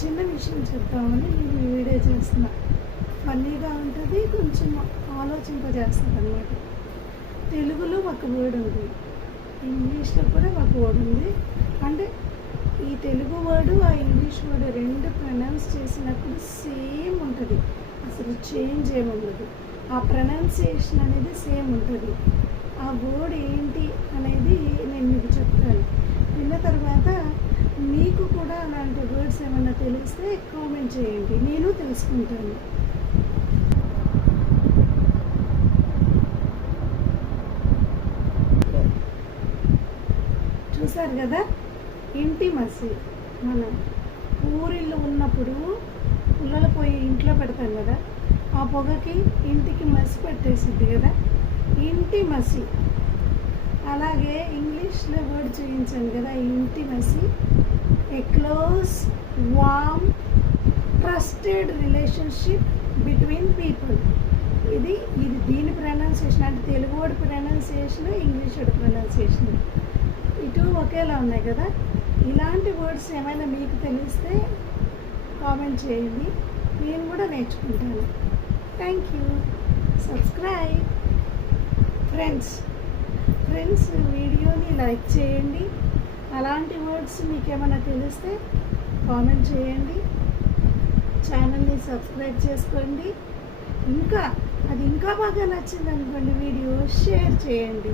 చిన్న విషయం చెప్తామని నేను వీడియో చేస్తున్నా. ఫన్నీగా ఉంటుంది, కొంచెం ఆలోచింపజేస్తుంది అన్నమాట. తెలుగులో ఒక వర్డ్ ఉంది, ఇంగ్లీష్లో కూడా ఒక వర్డ్ ఉంది. అంటే ఈ తెలుగు వర్డు ఆ ఇంగ్లీష్ వర్డ్ రెండు ప్రొనౌన్స్ చేసినప్పుడు సేమ్ ఉంటుంది, అసలు చేంజ్ ఏమి ఉండదు. ఆ ప్రొనౌన్సియేషన్ అనేది సేమ్ ఉంటుంది. ఆ వర్డ్ ఏంటి అనేది నేను మీకు చెప్తాను. విన్న తర్వాత మీకు కూడా అలాంటి వర్డ్స్ ఏమైనా తెలిస్తే కామెంట్ చేయండి, నేను తెలుసుకుంటాను. చూసారు కదా, ఇంటిమసీ. మనం ఊరిలో ఉన్నప్పుడు పుల్లల పొయ్యి ఇంట్లో పెడతాం కదా, ఆ పొగకి ఇంటికి మసి పెట్టేసింది కదా, ఇంటిమసీ. అలాగే ఇంగ్లీష్లో వర్డ్ చూపించాను కదా, intimacy. A close, warm, trusted relationship between people. ఇది దీని ప్రొనౌన్సియేషన్, అంటే Telugu word pronunciation, English word pronunciation ఇటు ఒకేలా ఉన్నాయి కదా. ఇలాంటి వర్డ్స్ ఏమైనా మీకు తెలిస్తే కామెంట్ చేయండి, నేను కూడా నేర్చుకుంటాను. Thank you. సబ్స్క్రైబ్. ఫ్రెండ్స్ వీడియోని లైక్ చేయండి. అలాంటి వర్డ్స్ మీకు ఏమైనా తెలిస్తే కామెంట్ చేయండి. ఛానల్ని సబ్స్క్రైబ్ చేసుకోండి. ఇంకా బాగా నచ్చింది అనుకోండి వీడియో, షేర్ చేయండి.